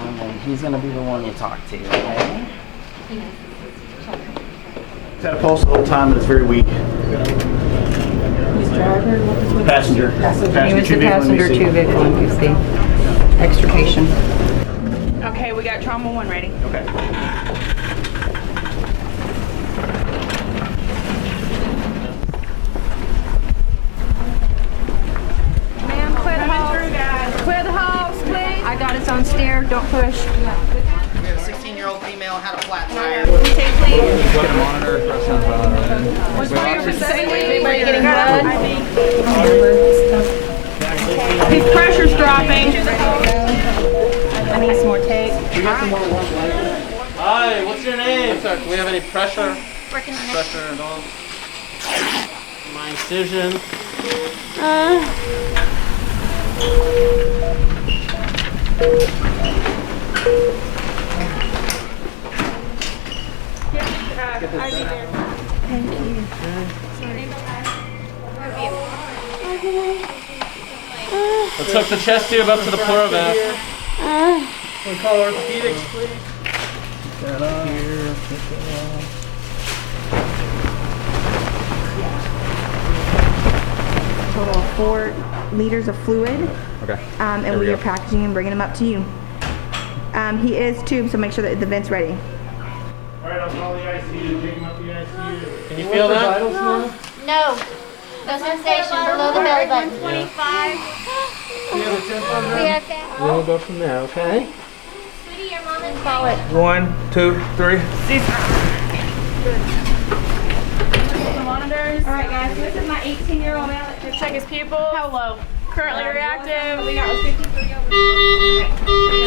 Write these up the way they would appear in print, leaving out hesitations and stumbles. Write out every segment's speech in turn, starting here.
and he's gonna be the one you talk to, okay? It's had a pulse the whole time, but it's very weak. He's driver. What was Passenger. He was the passenger, 2 vehicle MPC. Extrication. Okay, we got trauma 1 ready. Okay. Ma'am, clear the halls. Clear the halls, please. I got its own steer. Don't push. We have a 16-year-old female had a flat tire. Take, please. Get a monitor. What's for your facility? Anybody getting blood? His pressure's dropping. I need some more tape. Hi, what's your name? Sir, do we have any pressure? Working on it. Pressure at all? My incision. Let's hook the chest tube up to the pleura valve. We call orthopedics, please. Get that on here. Total of 4 liters of fluid. Okay. And we are packaging and bringing him up to you. He is tubed, so make sure that the vent's ready. All right, I'll call the ICU. Take him up the ICU. Can you feel that? No. Go sensation below the belly button. 25. We have that. We'll go from there, okay? Sweetie, your mom is call it. 1, 2, 3. The monitors. All right, guys. This is my 18-year-old now. Let's check his pupils. How low? Currently reactive. We got 53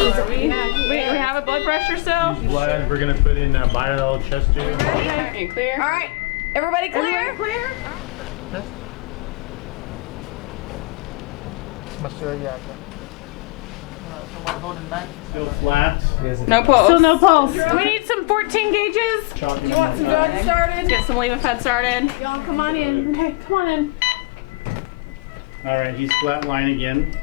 over. We have a blood pressure still. Blood, we're going to put in viral chest tube. Okay, clear. All right. Everybody clear? Everybody clear? Still flat. No pulse. Still no pulse. We need some 14 gauges. Chalky. You want some drugs started? Get some Levophed started. Y'all come on in. Okay, come on in. All right, he's flat line again.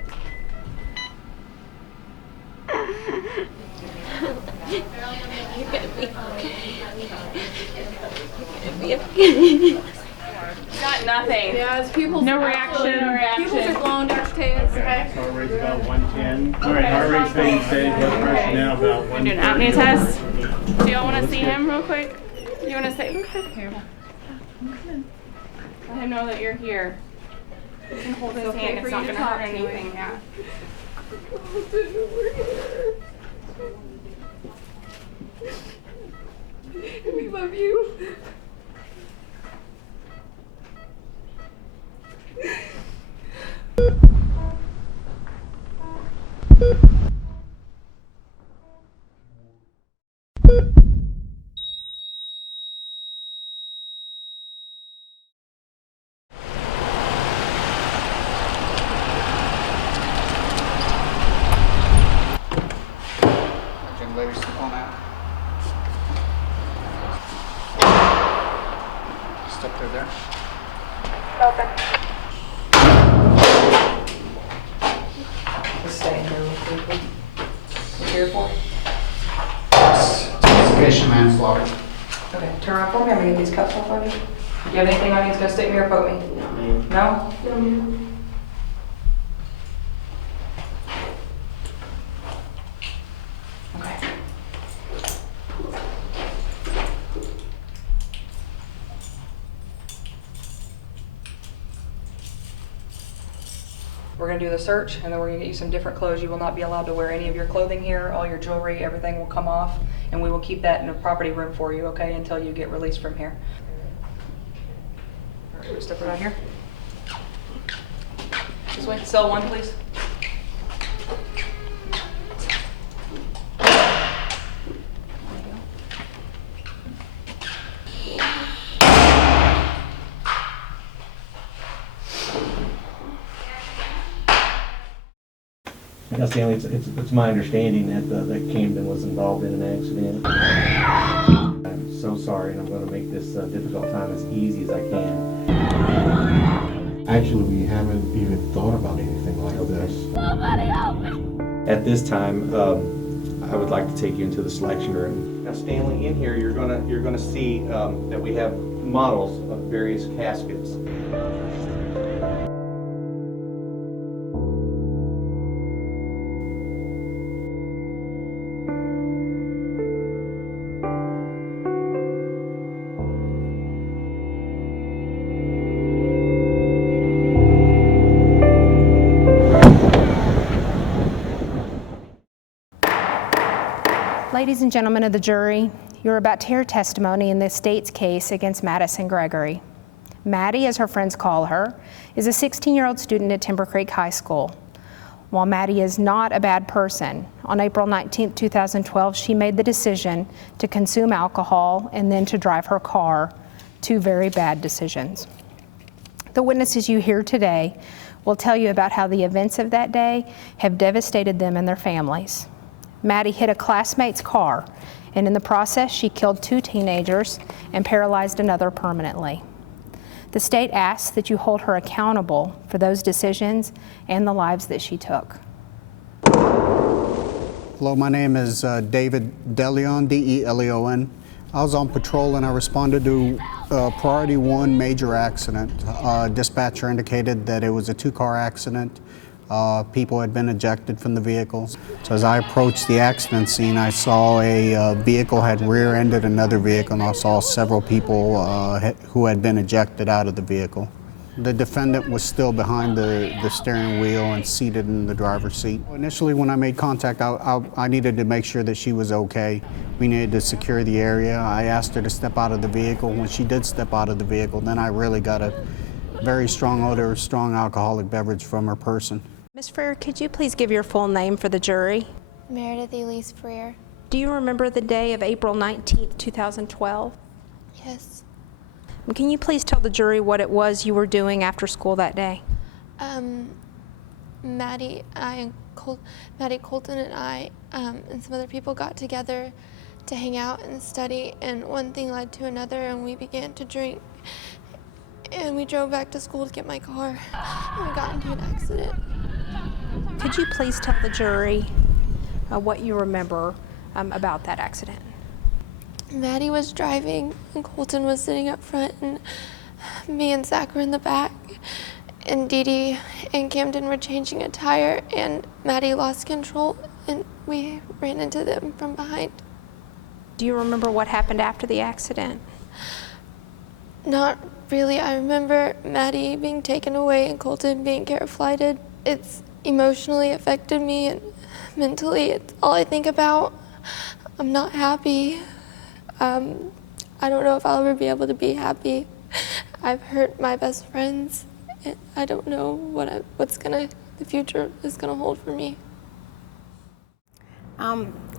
Got nothing. Yeah, his pupils. No reaction. No reaction. Pupils are glowing, Dr. Tails. Okay. Heart rate's about 110. All right, heart rate's staying steady. Blood pressure now about 130. Do an apnea test. Do y'all want to see him real quick? You want to say, okay, here. Let him know that you're here. You can hold his hand. It's not going to hurt anything. Yeah. We love you. Step through there. Just stay here real quickly. Be careful. Patient manslaughter. Okay, turn around for me. I'm gonna get these cups off of you. Do you have anything on you that's gonna stick me or poke me? No? Okay. We're gonna do the search, and then we're gonna get you some different clothes. You will not be allowed to wear any of your clothing here. All your jewelry, everything will come off, and we will keep that in a property room for you, okay, until you get released from here. All right, step right out here. This way, cell 1, please. Stanley, it's my understanding that Camden was involved in an accident. I'm so sorry, and I'm going to make this difficult time as easy as I can. Actually, we haven't even thought about anything like this. Somebody help me! At this time, I would like to take you into the selection room. Now, Stanley, in here you're gonna see that we have models of various caskets. Ladies and gentlemen of the jury, you're about to hear testimony in the state's case against Madison Gregory. Maddie, as her friends call her, is a 16-year-old student at Timber Creek High School. While Maddie is not a bad person, on April 19, 2012, she made the decision to consume alcohol and then to drive her car, two very bad decisions. The witnesses you hear today will tell you about how the events of that day have devastated them and their families. Maddie hit a classmate's car, and in the process, she killed two teenagers and paralyzed another permanently. The state asks that you hold her accountable for those decisions and the lives that she took. Hello, my name is David DeLeon, D-E-L-E-O-N. I was on patrol and I responded to priority 1 major accident. Dispatcher indicated that it was a 2-car accident. People had been ejected from the vehicles. So as I approached the accident scene, I saw a vehicle had rear-ended another vehicle, and I saw several people who had been ejected out of the vehicle. The defendant was still behind the steering wheel and seated in the driver's seat. Initially, when I made contact, I needed to make sure that she was okay. We needed to secure the area. I asked her to step out of the vehicle. When she did step out of the vehicle, then I really got a very strong odor of strong alcoholic beverage from her person. Ms. Freer, could you please give your full name for the jury? Meredith Elise Freer. Do you remember the day of April 19th, 2012? Yes. And can you please tell the jury what it was you were doing after school that day? Maddie Colton and I and some other people got together to hang out and study, and one thing led to another, and we began to drink. And we drove back to school to get my car, and we got into an accident. Could you please tell the jury what you remember about that accident? Maddie was driving, and Colton was sitting up front, and me and Zach were in the back, and Dee Dee and Camden were changing a tire, and Maddie lost control, and we ran into them from behind. Do you remember what happened after the accident? Not really. I remember Maddie being taken away and Colton being care flighted. It's emotionally affected me, and mentally it's all I think about. I'm not happy. I don't know if I'll ever be able to be happy. I've hurt my best friends, and I don't know what the future is gonna hold for me.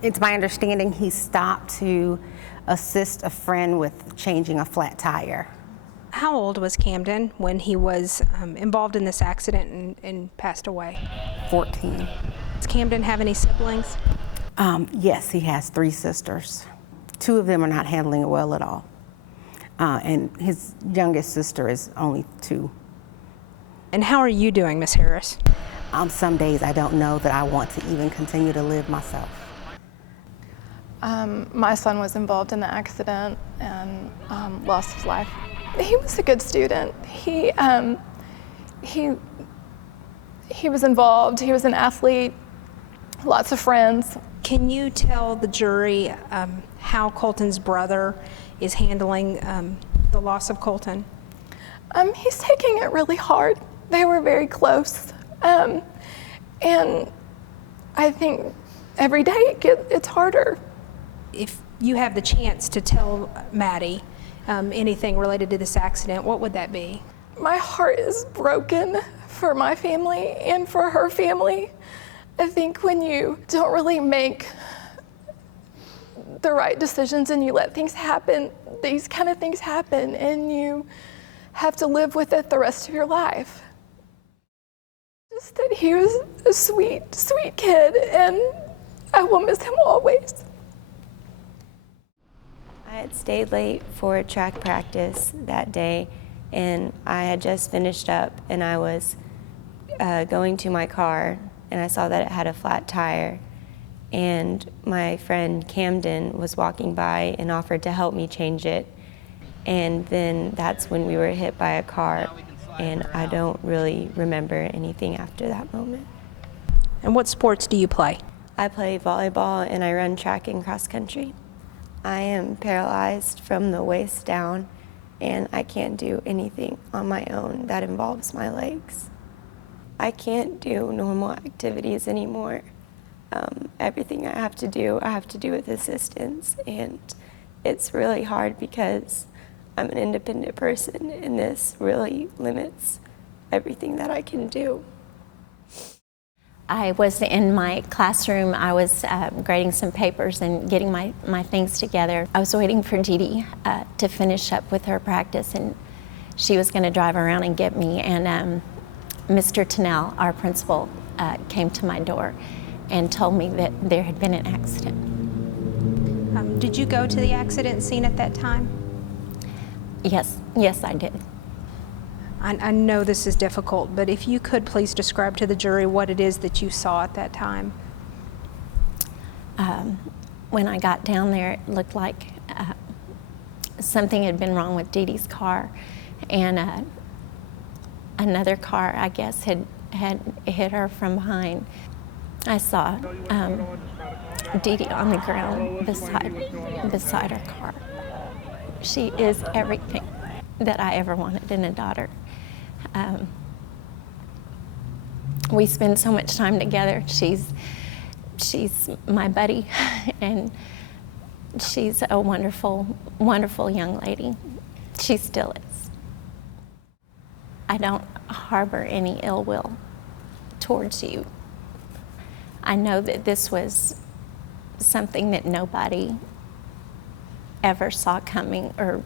It's my understanding he stopped to assist a friend with changing a flat tire. How old was Camden when he was involved in this accident and passed away? 14. Does Camden have any siblings? Yes, he has 3 sisters. 2 of them are not handling it well at all. And his youngest sister is only 2. And how are you doing, Miss Harris? Some days I don't know that I want to even continue to live myself. My son was involved in the accident and lost his life. He was a good student. He was involved. He was an athlete, lots of friends. Can you tell the jury how Colton's brother is handling the loss of Colton? He's taking it really hard. They were very close. And I think every day it's harder. If you have the chance to tell Maddie anything related to this accident, what would that be? My heart is broken for my family and for her family. I think when you don't really make the right decisions and you let things happen, these kind of things happen, and you have to live with it the rest of your life. Just that he was a sweet, sweet kid, and I will miss him always. I had stayed late for track practice that day, and I had just finished up, and I was going to my car, and I saw that it had a flat tire, and my friend Camden was walking by and offered to help me change it. And then that's when we were hit by a car, and I don't really remember anything after that moment. And what sports do you play? I play volleyball and I run track and cross country. I am paralyzed from the waist down, and I can't do anything on my own that involves my legs. I can't do normal activities anymore. Everything I have to do with assistance, and it's really hard because I'm an independent person, and this really limits everything that I can do. I was in my classroom. I was grading some papers and getting my things together. I was waiting for Dee Dee to finish up with her practice, and she was going to drive around and get me. And Mr. Tennell, our principal, came to my door and told me that there had been an accident. Did you go to the accident scene at that time? Yes, I did. I know this is difficult, but if you could please describe to the jury what it is that you saw at that time. When I got down there, it looked like something had been wrong with Dee Dee's car, and another car, I guess, had hit her from behind. I saw Dee Dee on the ground beside her car. She is everything that I ever wanted in a daughter. We spend so much time together. She's my buddy, and she's a wonderful, wonderful young lady. She still is. I don't harbor any ill will towards you. I know that this was something that nobody ever saw coming, or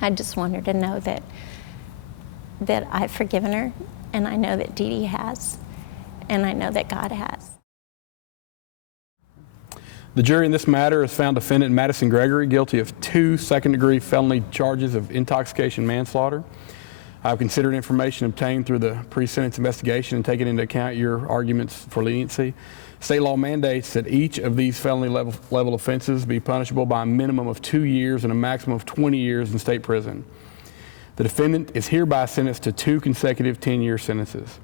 I just want her to know that I've forgiven her, and I know that Dee Dee has, and I know that God has. The jury in this matter has found defendant Madison Gregory guilty of 2 second-degree felony charges of intoxication manslaughter. I've considered information obtained through the pre-sentence investigation and taken into account your arguments for leniency. State law mandates that each of these felony level offenses be punishable by a minimum of 2 years and a maximum of 20 years in state prison. The defendant is hereby sentenced to 2 consecutive 10-year sentences.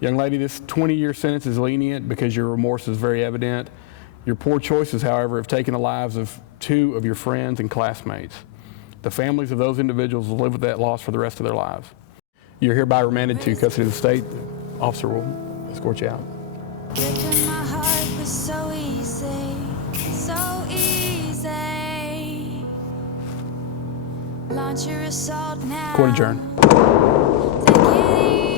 Young lady, this 20-year sentence is lenient because your remorse is very evident. Your poor choices, however, have taken the lives of 2 of your friends and classmates. The families of those individuals will live with that loss for the rest of their lives. You're hereby remanded to custody of the state. Officer will escort you out. Breaking my heart was so easy, so easy. Launch your assault now. Court adjourned. Take it easy.